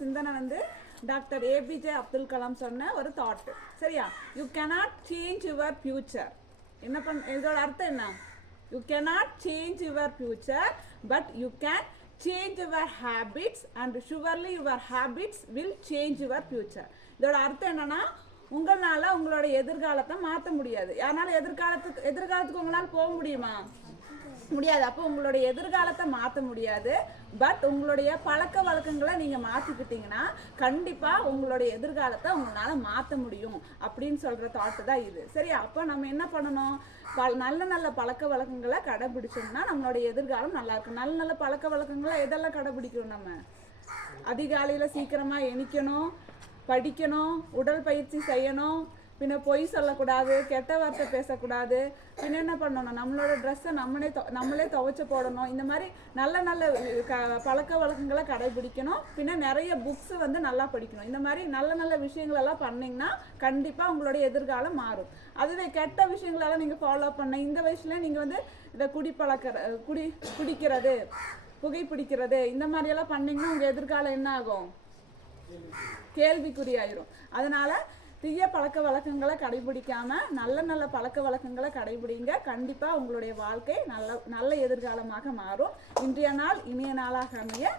சிந்தனை வந்து doctor APJ Abdul Kalam சொன்ன ஒரு தாட். சரியா? You cannot change your future. என்ன இதோட அர்த்தம் என்ன? You cannot change your future but you can change your habits and surely your habits will change your future. இதோட அர்த்தம் என்னன்னா, உங்களால் உங்களோட எதிர்காலத்தை மாற்ற முடியாது. யாருனால எதிர்காலத்துக்கு உங்களால் போக முடியுமா? முடியாது. அப்போ உங்களுடைய எதிர்காலத்தை மாற்ற முடியாது. பட் உங்களுடைய பழக்க வழக்கங்களை நீங்கள் மாற்றிக்கிட்டீங்கன்னா கண்டிப்பாக உங்களுடைய எதிர்காலத்தை உங்களால் மாற்ற முடியும் அப்படின்னு சொல்கிற தாட்டு தான் இது. சரியா? அப்போ நம்ம என்ன பண்ணணும்? நல்ல நல்ல பழக்க வழக்கங்களை கடைபிடிச்சோம்னா நம்மளுடைய எதிர்காலம் நல்லா இருக்கும். நல்ல நல்ல பழக்க வழக்கங்களை எதெல்லாம் கடைபிடிக்கணும்? நம்ம அதிகாலையில் சீக்கிரமாக எணிக்கணும், படிக்கணும், உடல் பயிற்சி செய்யணும், பின்ன பொய் சொல்லக்கூடாது, கெட்ட வார்த்தை பேசக்கூடாது, பின்ன என்ன பண்ணணும்? நம்மளோட ட்ரெஸ்ஸை நம்மளே துவைச்சு போடணும். இந்த மாதிரி நல்ல நல்ல பழக்க வழக்கங்களை கடைபிடிக்கணும். பின்ன நிறைய புக்ஸ் வந்து நல்லா படிக்கணும். இந்த மாதிரி நல்ல நல்ல விஷயங்களெல்லாம் பண்ணிங்கன்னா கண்டிப்பாக உங்களுடைய எதிர்காலம் மாறும். அதுவே கெட்ட விஷயங்களெல்லாம் நீங்கள் ஃபாலோ பண்ண இந்த வயசுல நீங்கள் வந்து இதை குடிக்கிறது, புகைப்பிடிக்கிறது இந்த மாதிரியெல்லாம் பண்ணிங்கன்னா உங்கள் எதிர்காலம் என்ன ஆகும்? கேள்விக்குறியாயிரும். அதனால தீய பழக்க வழக்கங்களை கடைபிடிக்காம நல்ல நல்ல பழக்க வழக்கங்களை கடைபிடிங்க. கண்டிப்பா உங்களுடைய வாழ்க்கை நல்ல எதிர்காலமாக மாறும். இன்றைய நாள் இனிய நாளாக அமைய